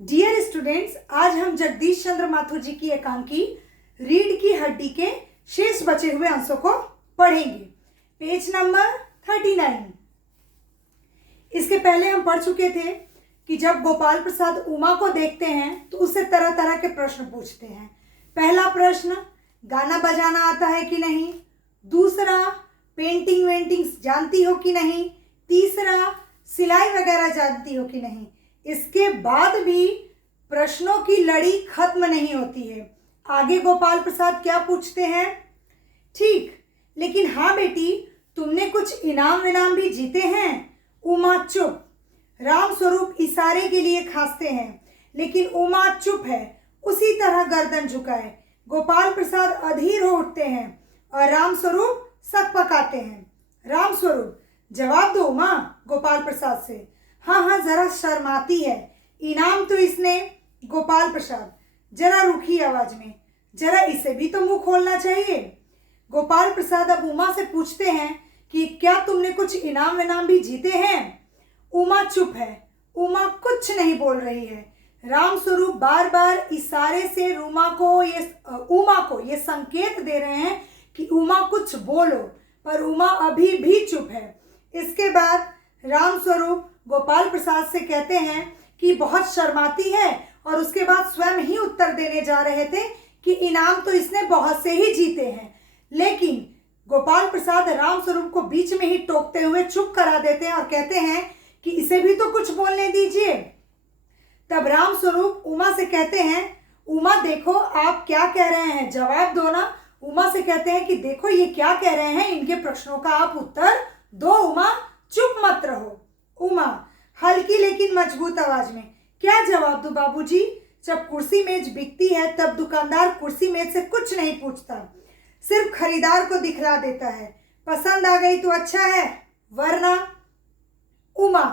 Dear students, आज हम जगदीश चंद्र माथुर जी की एकांकी रीढ़ की हड्डी के शेष बचे हुए अंशों को पढ़ेंगे। Page number 39। इसके पहले हम पढ़ चुके थे कि जब गोपाल प्रसाद उमा को देखते हैं तो उससे तरह तरह के प्रश्न पूछते हैं। पहला प्रश्न, गाना बजाना आता है कि नहीं। दूसरा, पेंटिंग वेंटिंग्स जानती हो कि नहीं। तीसरा, सिलाई वगैरह जानती हो कि नहीं। इसके बाद भी प्रश्नों की लड़ी खत्म नहीं होती है। आगे गोपाल प्रसाद क्या पूछते हैं, ठीक, लेकिन हाँ बेटी, तुमने कुछ इनाम विनाम भी जीते हैं। उमा चुप। राम स्वरूप इशारे के लिए खांसते हैं, लेकिन उमा चुप है, उसी तरह गर्दन झुकाए। गोपाल प्रसाद अधीर हो उठते हैं और राम स्वरूप सकपकाते हैं। राम स्वरूप, जवाब दो उमा, गोपाल प्रसाद से। हाँ हाँ, जरा शर्माती है। इनाम तो इसने। गोपाल प्रसाद जरा रूखी आवाज में, जरा इसे भी तो मुंह खोलना चाहिए। गोपाल प्रसाद अब उमा से पूछते हैं कि क्या तुमने कुछ इनाम विनाम भी जीते हैं। उमा चुप है, उमा कुछ नहीं बोल रही है। राम स्वरूप बार बार इशारे से उमा को ये संकेत दे रहे हैं कि उमा कुछ बोलो, पर उमा अभी भी चुप है। इसके बाद राम स्वरूप गोपाल प्रसाद से कहते हैं कि बहुत शर्माती है, और उसके बाद स्वयं ही उत्तर देने जा रहे थे कि इनाम तो इसने बहुत से ही जीते हैं। लेकिन गोपाल प्रसाद राम स्वरूप को बीच में ही टोकते हुए चुप करा देते हैं और कहते हैं कि इसे भी तो कुछ बोलने दीजिए। तब राम स्वरूप उमा से कहते हैं, उमा देखो आप क्या कह रहे हैं, जवाब दो ना। उमा से कहते हैं कि देखो ये क्या कह रहे हैं, इनके प्रश्नों का आप उत्तर दो उमा, चुप मत रहो। उमा हल्की लेकिन मजबूत आवाज में, क्या जवाब दूं बाबूजी। जब कुर्सी मेज बिकती है तब दुकानदार कुर्सी मेज से कुछ नहीं पूछता, सिर्फ खरीदार को दिखला देता है। पसंद आ गई तो अच्छा है, वरना। उमा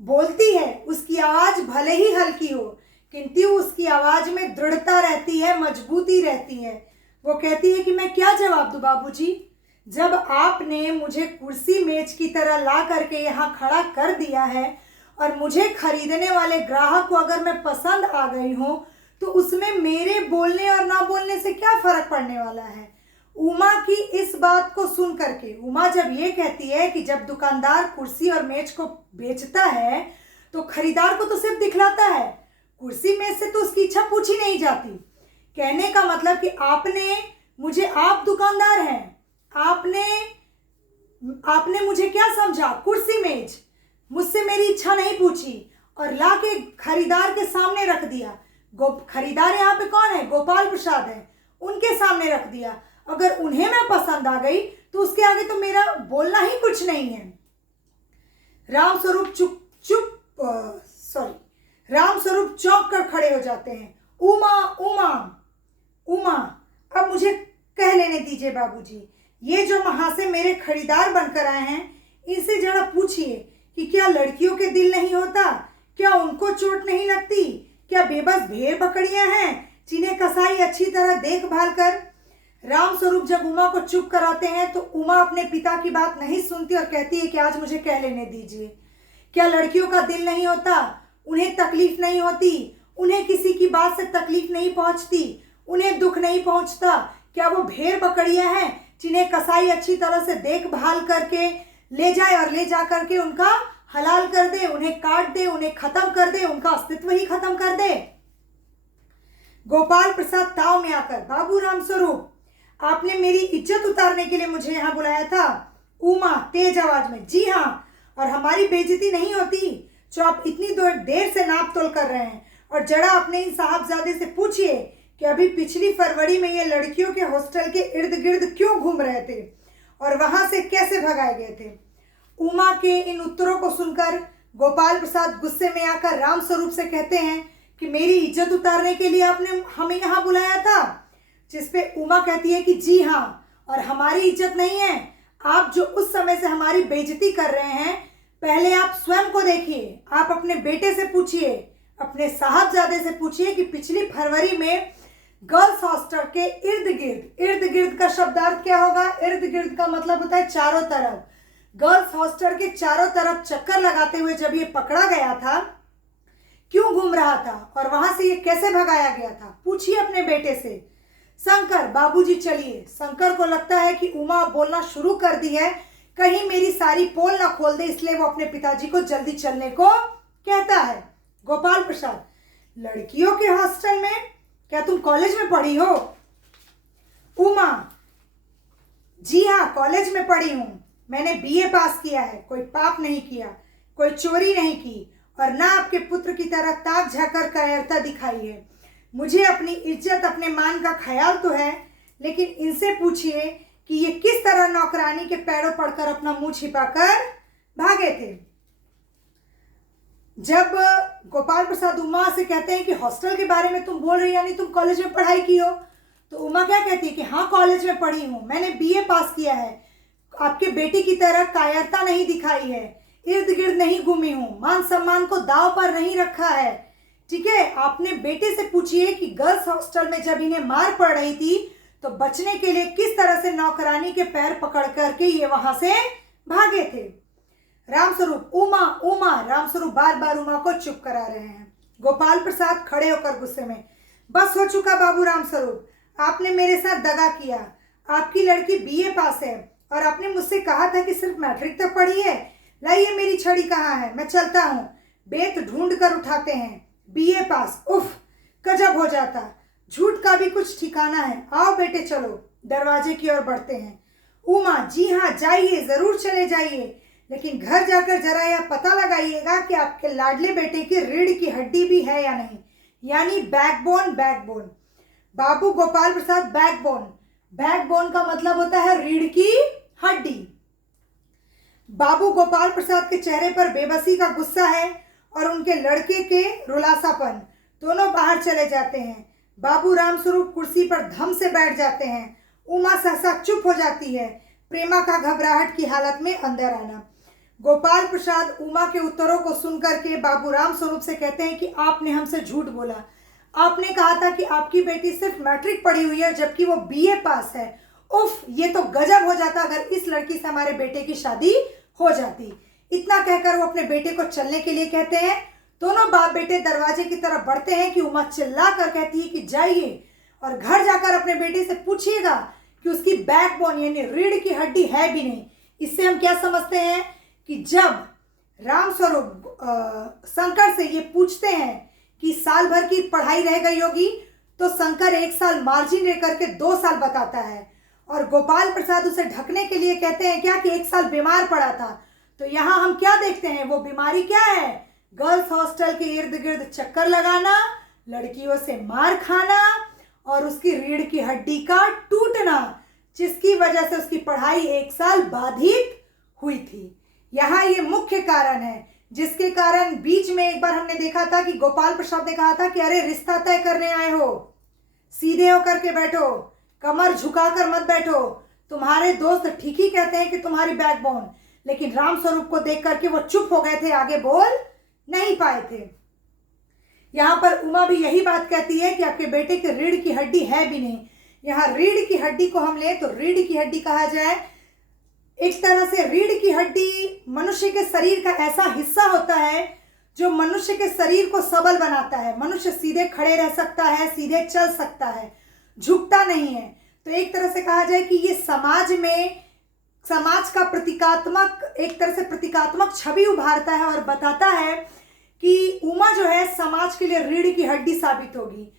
बोलती है, उसकी आवाज भले ही हल्की हो, किंतु उसकी आवाज में दृढ़ता रहती है, मजबूती रहती है। वो कहती है कि मैं क्या जवाब दूं बाबूजी। जब आपने मुझे कुर्सी मेज की तरह ला करके यहाँ खड़ा कर दिया है, और मुझे खरीदने वाले ग्राहक को अगर मैं पसंद आ गई हूँ, तो उसमें मेरे बोलने और ना बोलने से क्या फर्क पड़ने वाला है। उमा की इस बात को सुन करके उमा जब ये कहती है कि जब दुकानदार कुर्सी और मेज को बेचता है तो खरीदार को तो सिर्फ दिखलाता है, कुर्सी मेज से तो उसकी इच्छा पूछी नहीं जाती। कहने का मतलब कि आपने मुझे, आप दुकानदार हैं, आपने मुझे क्या समझा, कुर्सी मेज, मुझसे मेरी इच्छा नहीं पूछी और ला के खरीदार के सामने रख दिया। खरीदार यहाँ पे कौन है, गोपाल प्रसाद है, उनके सामने रख दिया। अगर उन्हें मैं पसंद आ गई तो उसके आगे तो मेरा बोलना ही कुछ नहीं है। राम स्वरूप चौंक कर खड़े हो जाते हैं। उमा उमा उमा, अब मुझे कह लेने दीजिए बाबूजी। ये जो वहां से मेरे खरीदार बनकर आए हैं, इनसे जरा पूछिए कि क्या लड़कियों के दिल नहीं होता, क्या उनको चोट नहीं लगती, क्या बेबस भेड़ बकरियां हैं जिन्हें कसाई अच्छी तरह देखभाल कर। राम स्वरूप जब उमा को चुप कराते हैं तो उमा अपने पिता की बात नहीं सुनती और कहती है कि आज मुझे कह लेने दीजिए। क्या लड़कियों का दिल नहीं होता, उन्हें तकलीफ नहीं होती, उन्हें किसी की बात से तकलीफ नहीं पहुंचती, उन्हें दुख नहीं पहुंचता। क्या वो भेड़ बकरियां हैं जिन्हें कसाई अच्छी तरह से देखभाल करके ले जाए और ले जा करके उनका हलाल कर दे, उन्हें काट दे, उन्हें खत्म कर दे, उनका अस्तित्व ही खत्म कर दे। गोपाल प्रसाद ताव में आकर, बाबू राम स्वरूप, आपने मेरी इज्जत उतारने के लिए मुझे यहाँ बुलाया था। उमा तेज आवाज में, जी हाँ, और हमारी बेइज्जती नहीं होती जो आप इतनी देर से नाप तोल कर रहे हैं। और जरा अपने इन साहबजादे से पूछिए कि अभी पिछली फरवरी में ये लड़कियों के हॉस्टल के इर्द गिर्द क्यों घूम रहे थे और वहां से कैसे भगाए गए थे। उमा के इन उत्तरों को सुनकर गोपाल प्रसाद गुस्से में आकर राम स्वरूप से कहते हैं कि मेरी इज्जत उतारने के लिए आपने हमें यहाँ बुलाया था। जिसपे उमा कहती है कि जी हाँ, और हमारी इज्जत नहीं है। आप जो उस समय से हमारी बेइज्जती कर रहे हैं, पहले आप स्वयं को देखिए। आप अपने बेटे से पूछिए, अपने साहबजादे से पूछिए कि पिछली फरवरी में गर्ल्स हॉस्टल के इर्द गिर्द का शब्दार्थ क्या होगा। इर्द गिर्द का मतलब होता है चारों तरफ। गर्ल्स हॉस्टल के चारों तरफ चक्कर लगाते हुए जब ये पकड़ा गया था, क्यों घूम रहा था और वहां से ये कैसे भगाया गया था, पूछिए अपने बेटे से। शंकर, बाबूजी चलिए। शंकर को लगता है कि उमा बोलना शुरू कर दी है, कहीं मेरी सारी पोल ना खोल दे, इसलिए वो अपने पिताजी को जल्दी चलने को कहता है। गोपाल प्रसाद, लड़कियों के हॉस्टल में? क्या तुम कॉलेज में पढ़ी हो? उमा, जी हाँ, कॉलेज में पढ़ी हूं। मैंने बीए पास किया है, कोई पाप नहीं किया, कोई चोरी नहीं की और ना आपके पुत्र की तरह ताक झाकर कायरता दिखाई है। मुझे अपनी इज्जत, अपने मान का ख्याल तो है, लेकिन इनसे पूछिए कि ये किस तरह नौकरानी के पैरों पड़कर अपना मुंह छिपाकर भागे थे। जब गोपाल प्रसाद उमा से कहते हैं कि हॉस्टल के बारे में तुम बोल रही, यानी तुम कॉलेज में पढ़ाई की हो, तो उमा क्या कहती है कि हाँ, कॉलेज में पढ़ी हूँ, मैंने बीए पास किया है, आपके बेटे की तरह कायरता नहीं दिखाई है, इर्द गिर्द नहीं घूमी हूँ, मान सम्मान को दाव पर नहीं रखा है। ठीक है, आपने बेटे से पूछिए कि गर्ल्स हॉस्टल में जब इन्हें मार पड़ रही थी तो बचने के लिए किस तरह से नौकरानी के पैर पकड़ करके ये वहां से भागे थे। रामस्वरूप, उमा उमा, रामस्वरूप बार बार उमा को चुप करा रहे हैं। गोपाल प्रसाद खड़े होकर गुस्से में, बस हो चुका बाबू रामस्वरूप, आपने मेरे साथ दगा किया। आपकी लड़की बीए पास है और आपने मुझसे कहा था कि सिर्फ मैट्रिक तक पढ़ी है। लाइए मेरी छड़ी कहाँ है, मैं चलता हूँ, बेत ढूंढ कर उठाते हैं। बीए पास, उफ, गजब हो जाता, झूठ का भी कुछ ठिकाना है। आओ बेटे चलो, दरवाजे की ओर बढ़ते हैं। उमा, जी हाँ जाइए, जरूर चले जाइए, लेकिन घर जाकर जरा यह पता लगाइएगा कि आपके लाडले बेटे की रीढ़ की हड्डी भी है या नहीं, यानी बैकबोन। बैकबोन बाबू गोपाल प्रसाद, बैकबोन, बैकबोन का मतलब होता है रीढ़ की हड्डी। बाबू गोपाल प्रसाद के चेहरे पर बेबसी का गुस्सा है और उनके लड़के के रुलासापन, दोनों बाहर चले जाते हैं। बाबू रामस्वरूप कुर्सी पर धम से बैठ जाते हैं। उमा सहसा चुप हो जाती है। प्रेमा का घबराहट की हालत में अंदर आना। गोपाल प्रसाद उमा के उत्तरों को सुनकर के बाबू रामस्वरूप से कहते हैं कि आपने हमसे झूठ बोला। आपने कहा था कि आपकी बेटी सिर्फ मैट्रिक पढ़ी हुई है जबकि वो बीए पास है। उफ, ये तो गजब हो जाता अगर इस लड़की से हमारे बेटे की शादी हो जाती। इतना कहकर वो अपने बेटे को चलने के लिए कहते हैं। दोनों बाप बेटे दरवाजे की तरफ बढ़ते हैं कि उमा चिल्ला कर कहती है कि जाइए और घर जाकर अपने बेटे से पूछिएगा कि उसकी बैकबोन यानी रीढ़ की हड्डी है भी नहीं। इससे हम क्या समझते हैं कि जब रामस्वरूप शंकर से ये पूछते हैं कि साल भर की पढ़ाई रह गई होगी, तो शंकर 1 साल मार्जिन लेकर के 2 साल बताता है और गोपाल प्रसाद उसे ढकने के लिए कहते हैं क्या कि 1 साल बीमार पड़ा था। तो यहाँ हम क्या देखते हैं, वो बीमारी क्या है, गर्ल्स हॉस्टल के इर्द गिर्द चक्कर लगाना, लड़कियों से मार खाना और उसकी रीढ़ की हड्डी का टूटना, जिसकी वजह से उसकी पढ़ाई 1 साल बाधित हुई थी। यहाँ ये मुख्य कारण है जिसके कारण बीच में एक बार हमने देखा था कि गोपाल प्रसाद ने कहा था कि अरे रिश्ता तय करने आए हो, सीधे होकर के बैठो, कमर झुकाकर मत बैठो, तुम्हारे दोस्त ठीक ही कहते हैं कि तुम्हारी बैकबोन। लेकिन रामस्वरूप को देख करके वो चुप हो गए थे, आगे बोल नहीं पाए थे। यहाँ पर उमा भी यही बात कहती है कि आपके बेटे की रीढ़ की हड्डी है भी नहीं। यहाँ रीढ़ की हड्डी को हम ले तो रीढ़ की हड्डी कहा जाए, एक तरह से रीढ़ की हड्डी मनुष्य के शरीर का ऐसा हिस्सा होता है जो मनुष्य के शरीर को सबल बनाता है। मनुष्य सीधे खड़े रह सकता है, सीधे चल सकता है, झुकता नहीं है। तो एक तरह से कहा जाए कि ये समाज का प्रतीकात्मक, एक तरह से प्रतीकात्मक छवि उभारता है और बताता है कि उमा जो है समाज के लिए रीढ़ की हड्डी साबित होगी।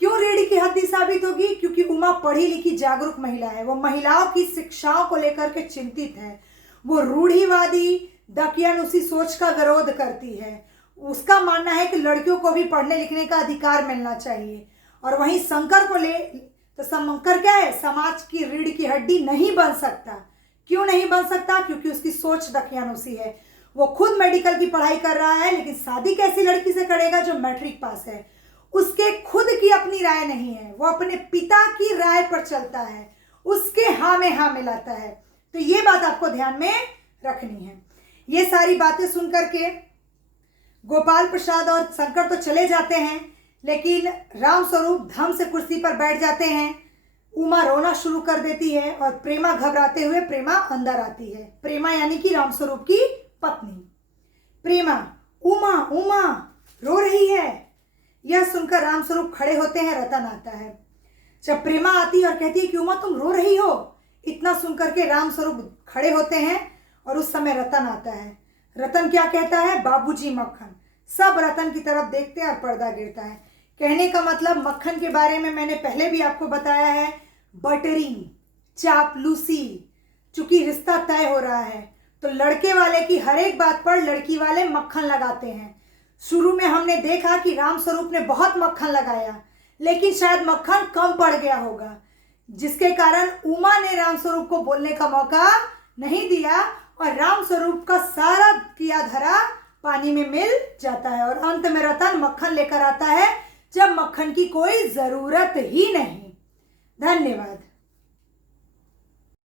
क्यों रीढ़ की हड्डी साबित होगी? क्योंकि उमा पढ़ी लिखी जागरूक महिला है, वो महिलाओं की शिक्षाओं को लेकर के चिंतित है, वो रूढ़िवादी दकियानुसी सोच का विरोध करती है। उसका मानना है कि लड़कियों को भी पढ़ने लिखने का अधिकार मिलना चाहिए। और वहीं शंकर को ले तो शंकर क्या है, समाज की रीढ़ की हड्डी नहीं बन सकता। क्यों नहीं बन सकता? क्योंकि उसकी सोच दकियानुसी है। वो खुद मेडिकल की पढ़ाई कर रहा है, लेकिन शादी कैसी लड़की से करेगा जो मैट्रिक पास है? उसके खुद की अपनी राय नहीं है, वो अपने पिता की राय पर चलता है, उसके हाँ में हाँ मिलाता है। तो ये बात आपको ध्यान में रखनी है। ये सारी बातें सुनकर के गोपाल प्रसाद और शंकर तो चले जाते हैं, लेकिन रामस्वरूप धम से कुर्सी पर बैठ जाते हैं। उमा रोना शुरू कर देती है और प्रेमा घबराते हुए प्रेमा अंदर आती है। प्रेमा यानी कि रामस्वरूप की पत्नी। प्रेमा, उमा उमा रो रही है। यह सुनकर रामस्वरूप खड़े होते हैं। रतन आता है। जब प्रेमा आती है और कहती है कि उमा तुम रो रही हो, इतना सुनकर के रामस्वरूप खड़े होते हैं और उस समय रतन आता है। रतन क्या कहता है? बाबूजी मक्खन। सब रतन की तरफ देखते हैं और पर्दा गिरता है। कहने का मतलब मक्खन के बारे में मैंने पहले भी आपको बताया है, बटरिंग, चापलूसी। चूंकि रिश्ता तय हो रहा है तो लड़के वाले की हर एक बात पर लड़की वाले मक्खन लगाते हैं। शुरू में हमने देखा कि रामस्वरूप ने बहुत मक्खन लगाया, लेकिन शायद मक्खन कम पड़ गया होगा, जिसके कारण उमा ने रामस्वरूप को बोलने का मौका नहीं दिया और रामस्वरूप का सारा किया धरा पानी में मिल जाता है और अंत में रतन मक्खन लेकर आता है जब मक्खन की कोई जरूरत ही नहीं। धन्यवाद।